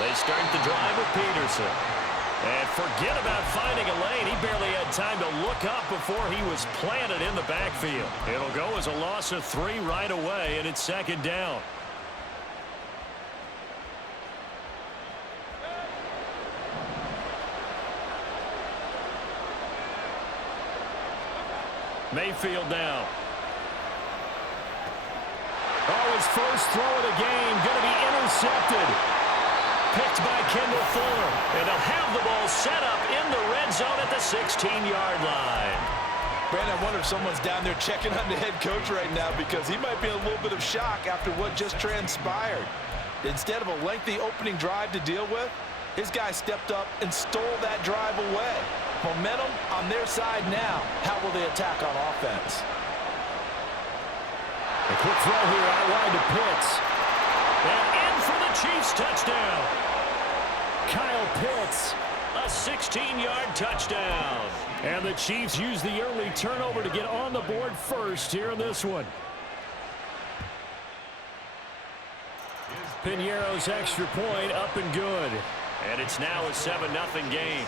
They start the drive with Peterson. And forget about finding a lane. He barely had time to look up before he was planted in the backfield. It'll go as a loss of 3 right away, and it's second down. Mayfield now. Oh, his first throw of the game going to be intercepted. Picked by Kendall Fuller. And they'll have the ball set up in the red zone at the 16-yard line. Brandon, I wonder if someone's down there checking on the head coach right now because he might be in a little bit of shock after what just transpired. Instead of a lengthy opening drive to deal with, his guy stepped up and stole that drive away. Momentum on their side now. How will they attack on offense? A quick throw here out wide to Pitts. And in for the Chiefs touchdown. Kyle Pitts, a 16-yard touchdown. And the Chiefs use the early turnover to get on the board first here in this one. Piñeiro's extra point up and good. And it's now a 7-0 game.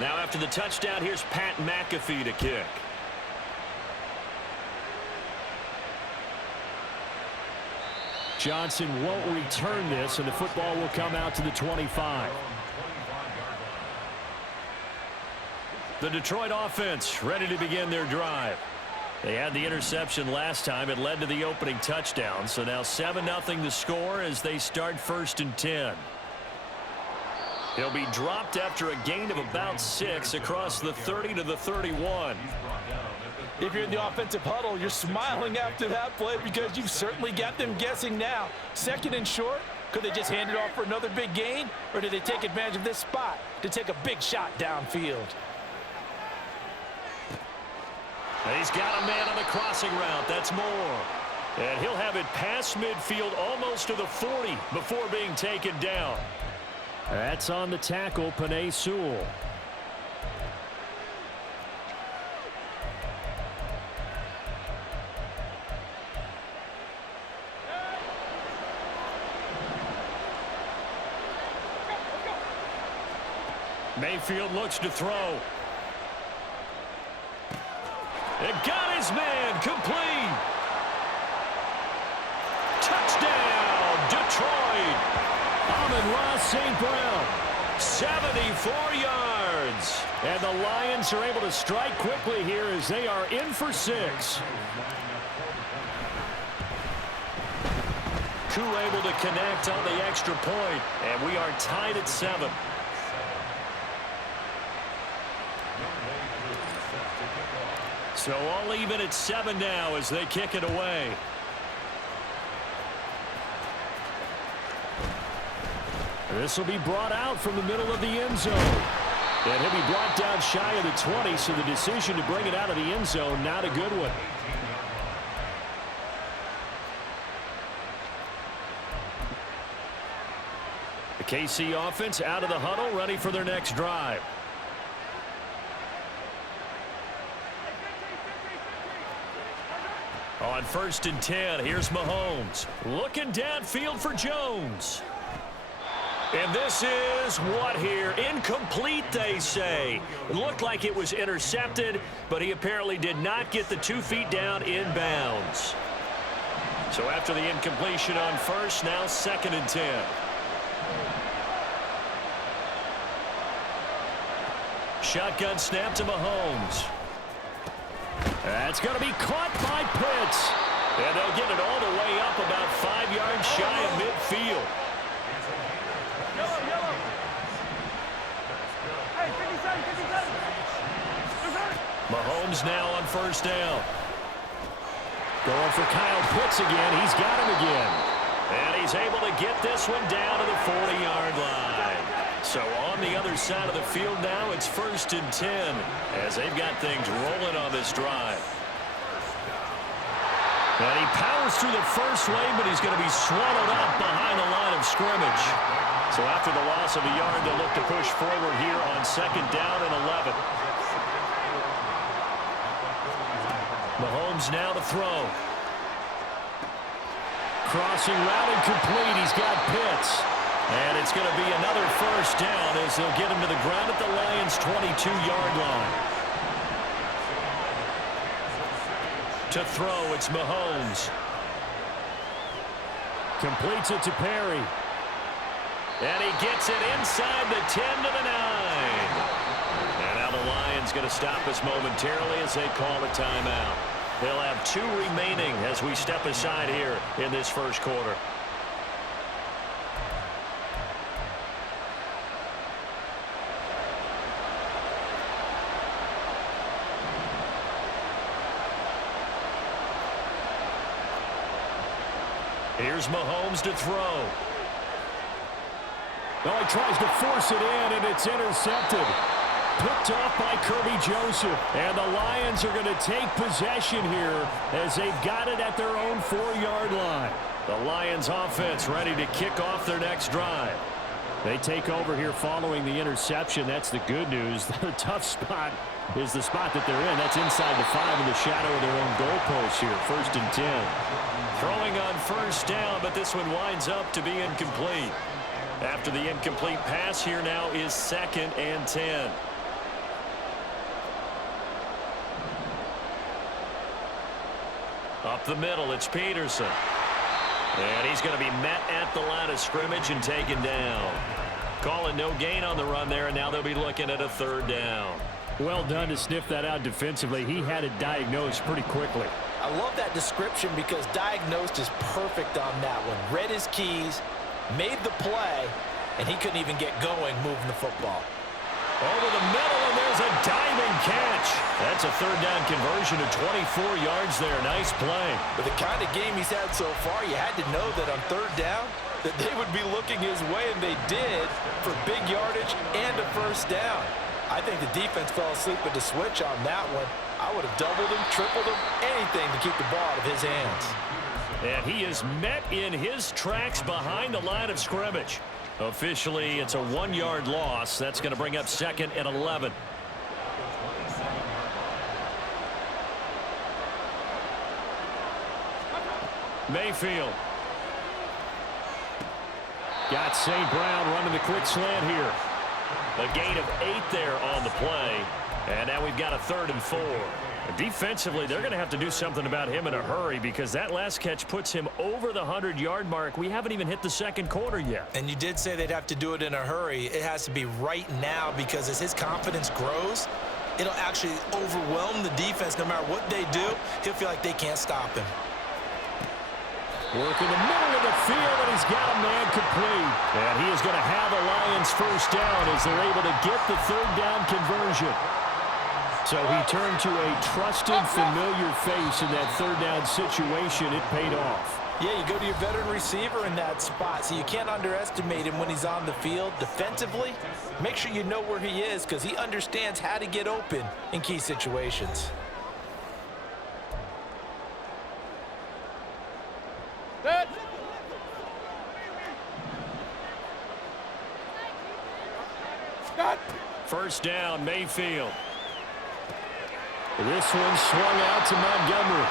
Now after the touchdown, here's Pat McAfee to kick. Johnson won't return this, and the football will come out to the 25. The Detroit offense ready to begin their drive. They had the interception last time. It led to the opening touchdown. So now 7-0 the score as they start 1st and 10. He'll be dropped after a gain of about 6 across the 30 to the 31. If you're in the offensive huddle, you're smiling after that play because you've certainly got them guessing now. 2nd and short, could they just hand it off for another big gain? Or do they take advantage of this spot to take a big shot downfield? And he's got a man on the crossing route. That's Moore. And he'll have it past midfield almost to the 40 before being taken down. That's on the tackle, Penei Sewell. Mayfield looks to throw. It got his man complete. Touchdown, Detroit. Amon-Ra St. Brown, 74 yards. And the Lions are able to strike quickly here as they are in for 6. Koo able to connect on the extra point, and we are tied at 7. So all even at 7 now as they kick it away. This will be brought out from the middle of the end zone. And he'll be brought down shy of the 20, so the decision to bring it out of the end zone, not a good one. The KC offense out of the huddle, ready for their next drive. On 1st and 10, here's Mahomes. Looking downfield for Jones. And this is what here? Incomplete, they say. It looked like it was intercepted, but he apparently did not get the 2 feet down in bounds. So after the incompletion on 1st, now 2nd and 10. Shotgun snap to Mahomes. That's going to be caught by Pitts. And they'll get it all the way up about 5 yards shy of midfield. Mahomes now on 1st down. Going for Kyle Pitts again. He's got him again. And he's able to get this one down to the 40-yard line. So on the other side of the field now, it's 1st and 10 as they've got things rolling on this drive. And he powers through the first lane, but he's going to be swallowed up behind the line of scrimmage. So after the loss of a yard, they'll look to push forward here on 2nd down and 11. Mahomes now to throw. crossing route and complete. He's got Pitts. And it's going to be another first down as they'll get him to the ground at the Lions' 22-yard line. To throw, it's Mahomes. Completes it to Perry. And he gets it inside the 10 to the 9. And now the Lions going to stop us momentarily as they call a timeout. They'll have 2 remaining as we step aside here in this first quarter. Here's Mahomes to throw. Well, he tries to force it in, and it's intercepted. Picked off by Kirby Joseph. And the Lions are going to take possession here as they've got it at their own 4-yard line. The Lions offense ready to kick off their next drive. They take over here following the interception. That's the good news. The tough spot is the spot that they're in. That's inside the 5 in the shadow of their own goalpost here. 1st and 10. Throwing on first down, but this one winds up to be incomplete. After the incomplete pass, here now is 2nd and 10. Up the middle, it's Peterson. And he's going to be met at the line of scrimmage and taken down. Calling no gain on the run there, and now they'll be looking at a 3rd down. Well done to sniff that out defensively. He had it diagnosed pretty quickly. I love that description because diagnosed is perfect on that one. Read his keys, made the play, and he couldn't even get going moving the football. Over the middle, and there's a diving catch. That's a 3rd down conversion of 24 yards there. Nice play. With the kind of game he's had so far, you had to know that on 3rd down that they would be looking his way, and they did for big yardage and a first down. I think the defense fell asleep with the switch on that one. I would have doubled him, tripled him, anything to keep the ball out of his hands. And he is met in his tracks behind the line of scrimmage. Officially, it's a 1-yard loss. That's going to bring up 2nd and 11. Mayfield. Got St. Brown running the quick slant here. A gain of 8 there on the play. And now we've got a 3rd and 4. Defensively, they're going to have to do something about him in a hurry because that last catch puts him over the 100-yard mark. We haven't even hit the 2nd quarter yet. And you did say they'd have to do it in a hurry. It has to be right now because as his confidence grows, it'll actually overwhelm the defense. No matter what they do, he'll feel like they can't stop him. Work in the middle of the field, and he's got a man complete. And he is going to have the Lions first down as they're able to get the 3rd down conversion. So he turned to a trusted, familiar face in that 3rd down situation. It paid off. Yeah, you go to your veteran receiver in that spot, so you can't underestimate him when he's on the field. Defensively, make sure you know where he is because he understands how to get open in key situations. First down, Mayfield. This one swung out to Montgomery.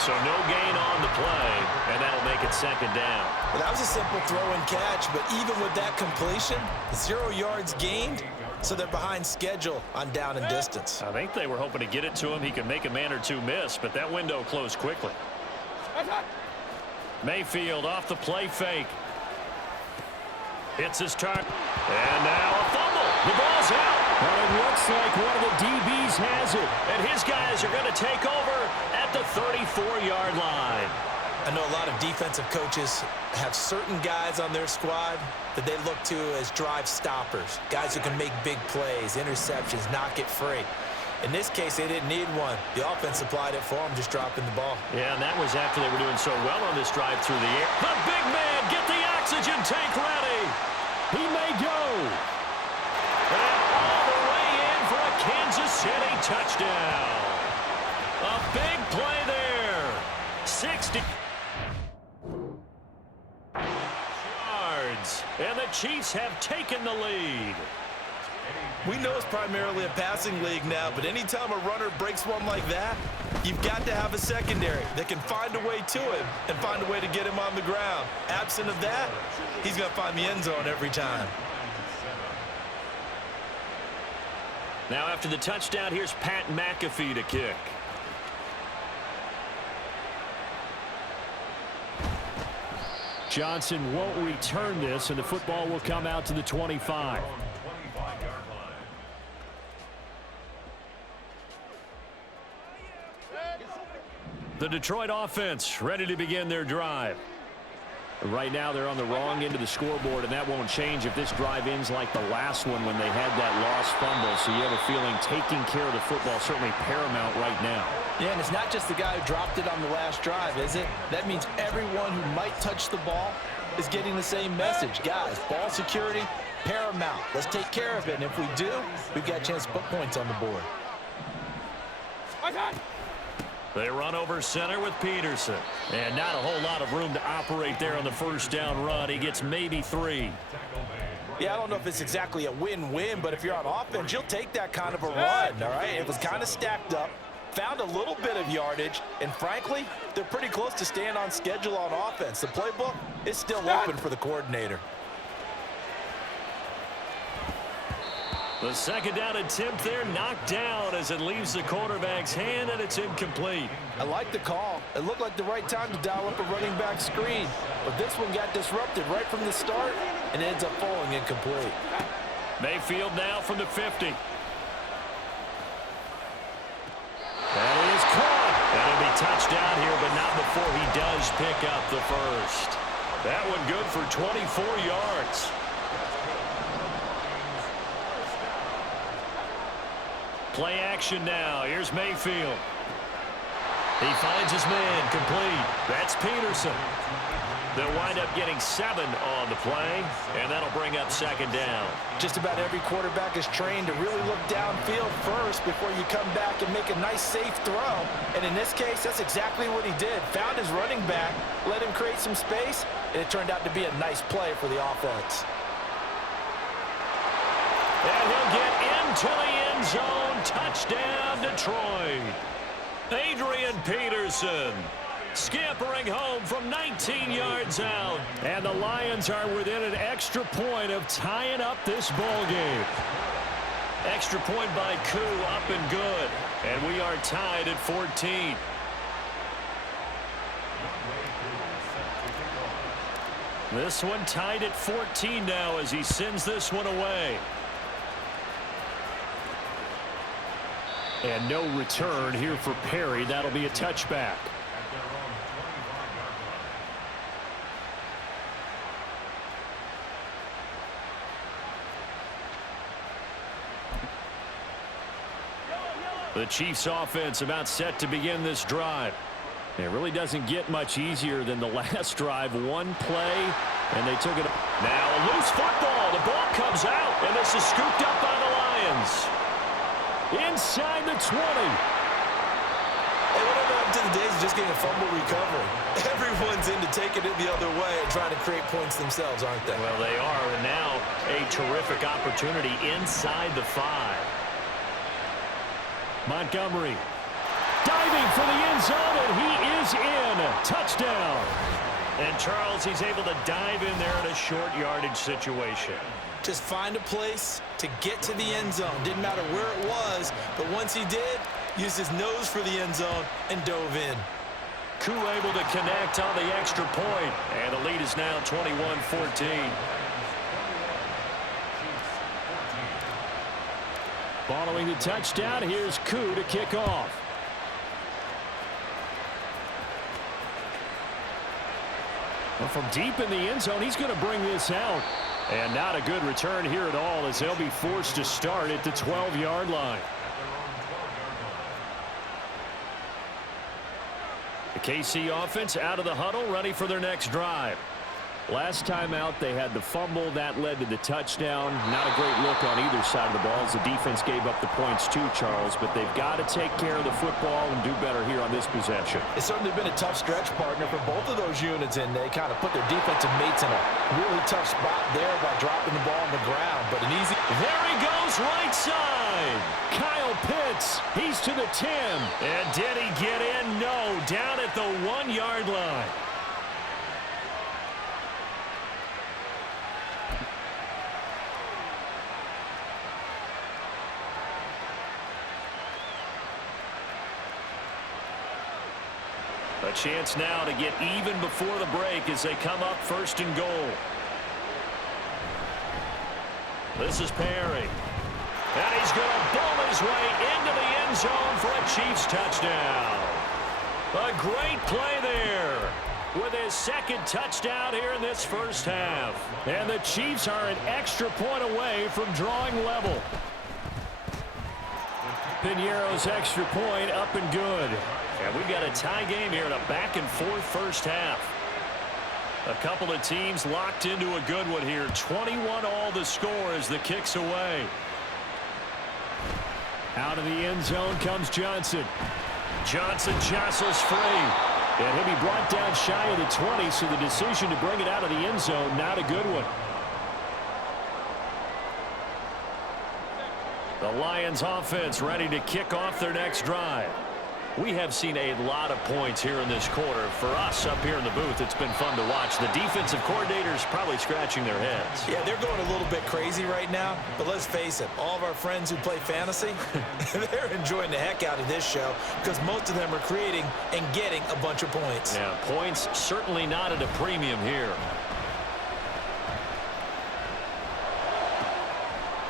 So no gain on the play, and that'll make it 2nd down. Well, that was a simple throw and catch, but even with that completion, 0 yards gained, so they're behind schedule on down and distance. I think they were hoping to get it to him. He could make a man or two miss, but that window closed quickly. Mayfield off the play fake. Hits his turn. And now a fumble. The ball's out. But it looks like one of the DBs has it. And his guys are going to take over at the 34-yard line. I know a lot of defensive coaches have certain guys on their squad that they look to as drive stoppers, guys who can make big plays, interceptions, knock it free. In this case, they didn't need one. The offense supplied it for them, just dropping the ball. Yeah, and that was after they were doing so well on this drive through the air. The big man, get the oxygen tank ready. He may go. And all the way in for a Kansas City touchdown. A big play there. 60 yards. And the Chiefs have taken the lead. We know it's primarily a passing league now, but anytime a runner breaks one like that, You've got to have a secondary that can find a way to him and find a way to get him on the ground. Absent of that, he's going to find the end zone every time. Now after the touchdown, here's Pat McAfee to kick. Johnson won't return this, and the football will come out to the 25. The Detroit offense ready to begin their drive. Right now they're on the wrong end of the scoreboard, and that won't change if this drive ends like the last one when they had that lost fumble. So you have a feeling taking care of the football certainly paramount right now. Yeah, and it's not just the guy who dropped it on the last drive, is it? That means everyone who might touch the ball is getting the same message. Guys, ball security, paramount. Let's take care of it, and if we do, we've got a chance to put points on the board. They run over center with Peterson. And not a whole lot of room to operate there on the first down run. He gets maybe 3. Yeah, I don't know if it's exactly a win-win, but if you're on offense, you'll take that kind of a run, all right? It was kind of stacked up, found a little bit of yardage, and frankly, they're pretty close to staying on schedule on offense. The playbook is still open for the coordinator. The second down attempt there knocked down as it leaves the quarterback's hand, and it's incomplete. I like the call. It looked like the right time to dial up a running back screen, but this one got disrupted right from the start and ends up falling incomplete. Mayfield now from the 50. That is caught. And it'll be touchdown here, but not before he does pick up the first. That one good for 24 yards. Play action now. Here's Mayfield. He finds his man complete. That's Peterson. They'll wind up getting 7 on the play, and that'll bring up second down. Just about every quarterback is trained to really look downfield first before you come back and make a nice, safe throw. And in this case, that's exactly what he did. Found his running back, let him create some space, and it turned out to be a nice play for the offense. And he'll get into the end zone. Touchdown, Detroit. Adrian Peterson scampering home from 19 yards out. And the Lions are within an extra point of tying up this ball game. Extra point by Koo, up and good. And we are tied at 14. This one tied at 14 now as he sends this one away. And no return here for Perry. That'll be a touchback. The Chiefs offense about set to begin this drive. It really doesn't get much easier than the last drive. One play, and they took it. Now a loose football. The ball comes out, and this is scooped up by the Lions. Inside the 20. Hey, whatever happened to the days of just getting a fumble recovery? Everyone's into taking it the other way and trying to create points themselves, aren't they? Well, they are, and now a terrific opportunity inside the 5. Montgomery diving for the end zone, and he is in. Touchdown. And Charles, he's able to dive in there in a short yardage situation. Just find a place to get to the end zone. Didn't matter where it was, but once he did, used his nose for the end zone and dove in. Koo able to connect on the extra point, and the lead is now 21-14. Following the touchdown, here's Koo to kick off. Well, from deep in the end zone, he's going to bring this out. And not a good return here at all as they'll be forced to start at the 12-yard line. The KC offense out of the huddle, ready for their next drive. Last time out, they had the fumble. That led to the touchdown. Not a great look on either side of the ball as the defense gave up the points too, Charles. But they've got to take care of the football and do better here on this possession. It's certainly been a tough stretch, partner, for both of those units, and they kind of put their defensive mates in a really tough spot there by dropping the ball on the ground. But an easy... There he goes, right side. Kyle Pitts, he's to the 10. And did he get in? No, down at the 1-yard line. A chance now to get even before the break as they come up 1st and goal. This is Perry. And he's going to bowl his way into the end zone for a Chiefs touchdown. A great play there with his 2nd touchdown here in this first half. And the Chiefs are an extra point away from drawing level. Piñeiro's extra point up and good. And we've got a tie game here in a back-and-forth first half. A couple of teams locked into a good one here. 21-all the score as the kick's away. Out of the end zone comes Johnson. Johnson jostles free. And he'll be brought down shy of the 20, so the decision to bring it out of the end zone, not a good one. The Lions offense ready to kick off their next drive. We have seen a lot of points here in this quarter. For us up here in the booth, it's been fun to watch. The defensive coordinators probably scratching their heads. Yeah, they're going a little bit crazy right now. But let's face it, all of our friends who play fantasy, they're enjoying the heck out of this show because most of them are creating and getting a bunch of points. Yeah, points certainly not at a premium here.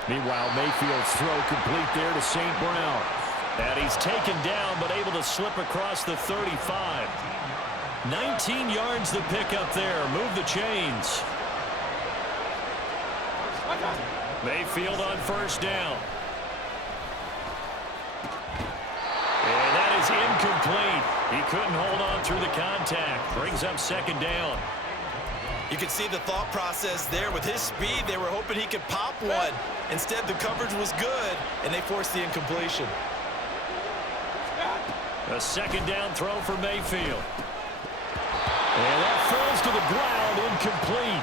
Meanwhile, Mayfield's throw complete there to St. Brown. And he's taken down, but able to slip across the 35. 19 yards the pickup there. Move the chains. Mayfield on 1st down. And that is incomplete. He couldn't hold on through the contact. Brings up 2nd down. You can see the thought process there. With his speed, they were hoping he could pop one. Instead, the coverage was good, and they forced the incompletion. A 2nd down throw for Mayfield. And that falls to the ground, incomplete.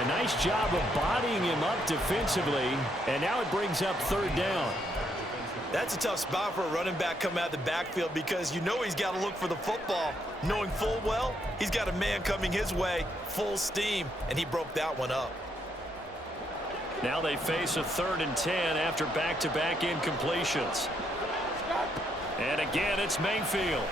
A nice job of bodying him up defensively, and now it brings up 3rd down. That's a tough spot for a running back coming out of the backfield because you know he's got to look for the football, knowing full well he's got a man coming his way, full steam, and he broke that one up. Now they face a 3rd and 10 after back-to-back incompletions. And again, it's Mayfield.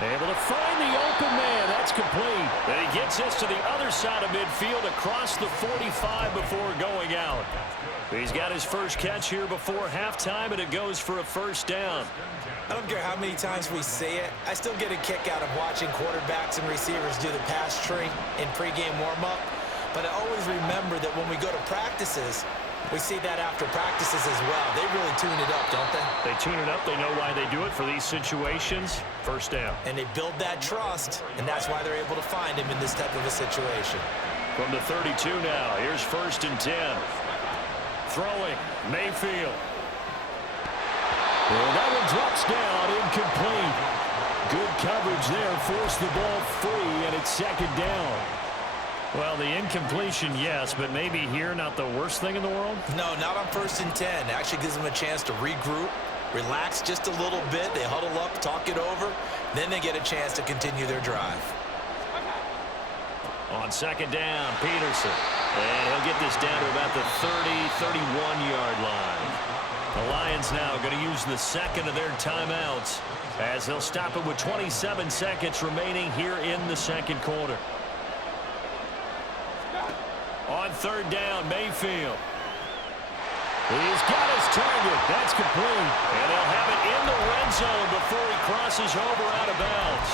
Able to find the open man. That's complete. And he gets this to the other side of midfield across the 45 before going out. He's got his first catch here before halftime, and it goes for a 1st down. I don't care how many times we say it, I still get a kick out of watching quarterbacks and receivers do the pass tree in pregame warm-up. But I always remember that when we go to practices, we see that after practices as well. They really tune it up, don't they? They tune it up. They know why they do it for these situations. 1st down. And they build that trust, and that's why they're able to find him in this type of a situation. From the 32 now, here's 1st and 10. Throwing, Mayfield. And that one drops down, incomplete. Good coverage there, forced the ball free, and it's 2nd down. Well, the incompletion, yes, but maybe here not the worst thing in the world? No, not on 1st and 10. It actually gives them a chance to regroup, relax just a little bit. They huddle up, talk it over. Then they get a chance to continue their drive. On 2nd down, Peterson. And he'll get this down to about the 31-yard line. The Lions now going to use the 2nd of their timeouts as they'll stop it with 27 seconds remaining here in the 2nd quarter. On 3rd down, Mayfield. He's got his target. That's complete. And they'll have it in the red zone before he crosses over out of bounds.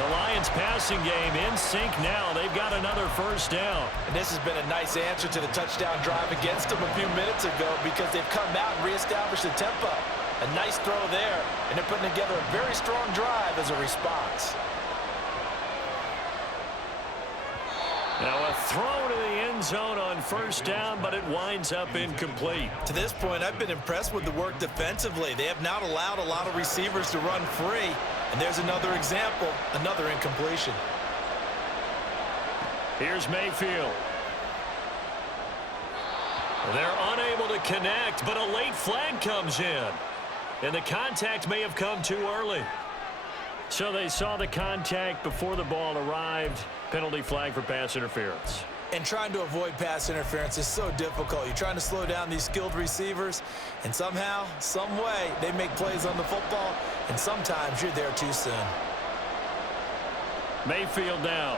The Lions passing game in sync now. They've got another 1st down. And this has been a nice answer to the touchdown drive against them a few minutes ago because they've come out and reestablished the tempo. A nice throw there, and they're putting together a very strong drive as a response. Now a throw to the end zone on first down, but it winds up incomplete. To this point, I've been impressed with the work defensively. They have not allowed a lot of receivers to run free. And there's another example, another incompletion. Here's Mayfield. They're unable to connect, but a late flag comes in. And the contact may have come too early. So they saw the contact before the ball arrived. Penalty flag for pass interference. And trying to avoid pass interference is so difficult. You're trying to slow down these skilled receivers, and somehow, some way, they make plays on the football, and sometimes you're there too soon. Mayfield now.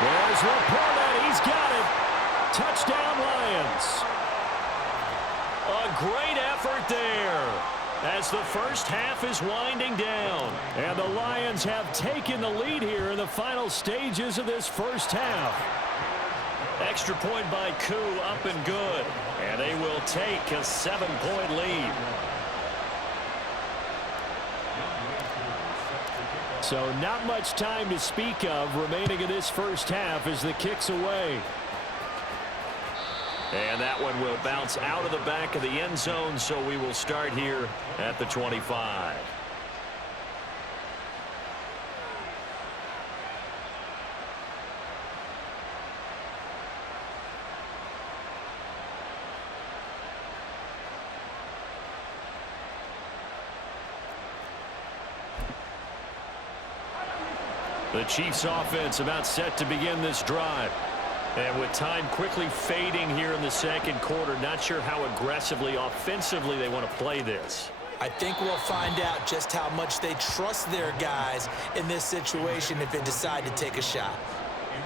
There's Laporta. He's got it. Touchdown, Lions. A great effort there as the first half is winding down. And the Lions have taken the lead here in the final stages of this first half. Extra point by Koo, up and good. And they will take a 7-point lead. So not much time to speak of remaining in this first half as the kick's away. And that one will bounce out of the back of the end zone, so we will start here at the 25. The Chiefs offense about set to begin this drive. And with time quickly fading here in the second quarter, not sure how aggressively, offensively they want to play this. I think we'll find out just how much they trust their guys in this situation if they decide to take a shot.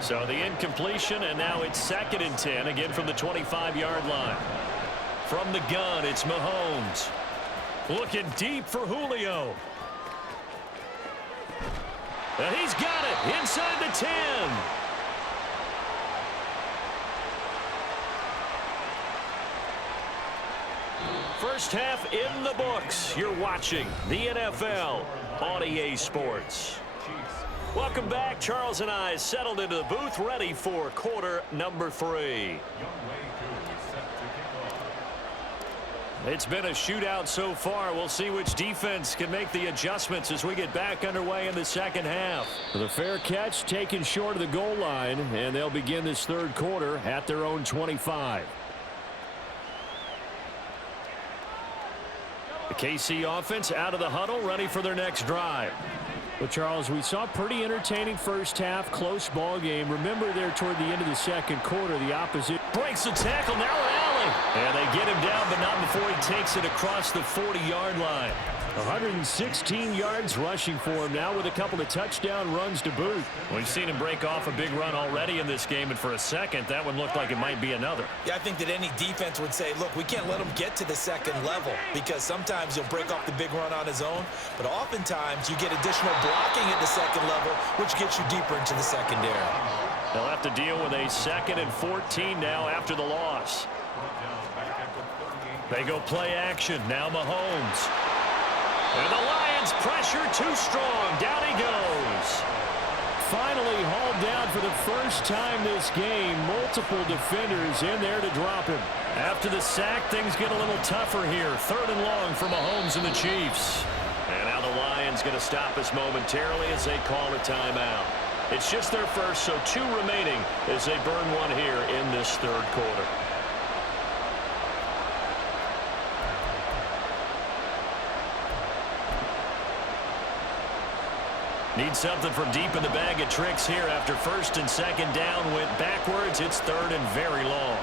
So the incompletion, and now it's 2nd and 10, again from the 25-yard line. From the gun, it's Mahomes. Looking deep for Julio. And he's got it inside the 10. First half in the books. You're watching the NFL on EA Sports. Welcome back. Charles and I settled into the booth, ready for quarter number 3. It's been a shootout so far. We'll see which defense can make the adjustments as we get back underway in the second half. The fair catch taken short of the goal line, and they'll begin this third quarter at their own 25. The KC offense out of the huddle, ready for their next drive. Well, Charles, we saw a pretty entertaining first half, close ball game. Remember there toward the end of the second quarter, the opposite breaks the tackle, now an alley. And they get him down, but not before he takes it across the 40-yard line. 116 yards rushing for him now with a couple of touchdown runs to boot. We've seen him break off a big run already in this game, and for a second, that one looked like it might be another. Yeah, I think that any defense would say, look, we can't let him get to the second level because sometimes he'll break off the big run on his own, but oftentimes you get additional blocking at the second level, which gets you deeper into the secondary. They'll have to deal with a 2nd and 14 now after the loss. They go play action. Now Mahomes. And the Lions pressure too strong. Down he goes. Finally hauled down for the first time this game. Multiple defenders in there to drop him. After the sack, things get a little tougher here. 3rd and long for Mahomes and the Chiefs. And now the Lions going to stop us momentarily as they call a timeout. It's just their first, so 2 remaining as they burn one here in this third quarter. Need something from deep in the bag of tricks here after 1st and 2nd down. Went backwards. It's 3rd and very long.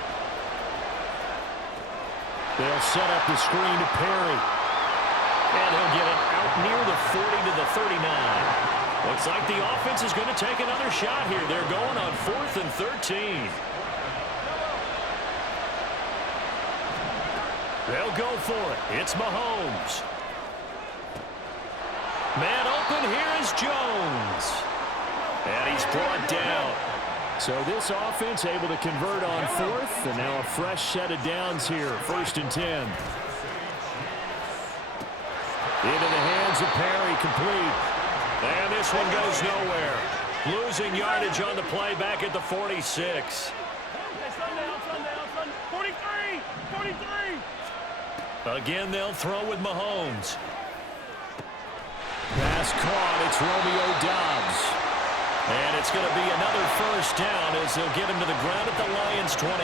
They'll set up the screen to Perry. And he'll get it out near the 40 to the 39. Looks like the offense is going to take another shot here. They're going on 4th and 13. They'll go for it. It's Mahomes. Man open, here is Jones. And he's brought down. So this offense able to convert on 4th, and now a fresh set of downs here, 1st and 10. Into the hands of Perry, complete. And this one goes nowhere. Losing yardage on the play back at the 46. 43! 43! Again, they'll throw with Mahomes. Pass caught. It's Romeo Doubs. And it's going to be another first down as they'll get him to the ground at the Lions' 21.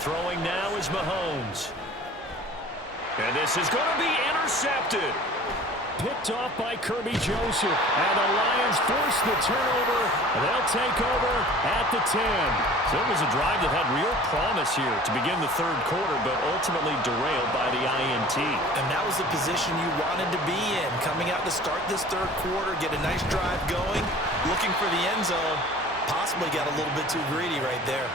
Throwing now is Mahomes. And this is going to be intercepted. Picked off by Kirby Joseph. And the Lions force the turnover. They'll take over at the 10. So it was a drive that had real promise here to begin the third quarter, but ultimately derailed by the INT. And that was the position you wanted to be in. Coming out to start this third quarter, get a nice drive going, looking for the end zone. Possibly got a little bit too greedy right there.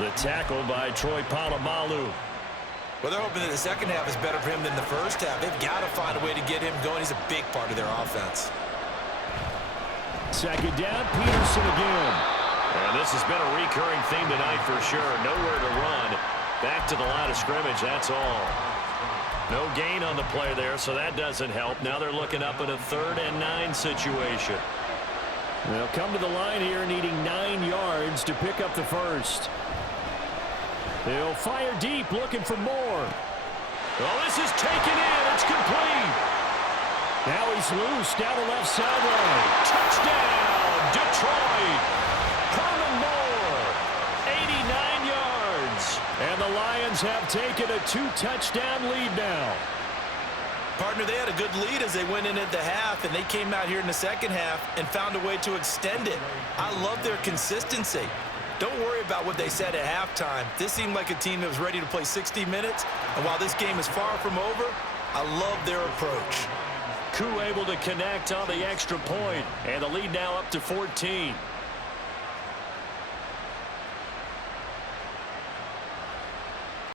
The tackle by Troy Polamalu. Well, they're hoping that the second half is better for him than the first half. They've got to find a way to get him going. He's a big part of their offense. Second down, Peterson again. And this has been a recurring theme tonight for sure. Nowhere to run. Back to the line of scrimmage, that's all. No gain on the play there, so that doesn't help. Now they're looking up at a 3rd and 9 situation. They'll come to the line here needing 9 yards to pick up the first. They'll fire deep, looking for more. Well, this is taken in. It's complete. Now he's loose down the left sideline. Touchdown, Detroit. Herman Moore, 89 yards. And the Lions have taken a 2-touchdown lead now. Partner, they had a good lead as they went in at the half, and they came out here in the second half and found a way to extend it. I love their consistency. Don't worry about what they said at halftime. This seemed like a team that was ready to play 60 minutes, and while this game is far from over, I love their approach. Koo able to connect on the extra point, and the lead now up to 14.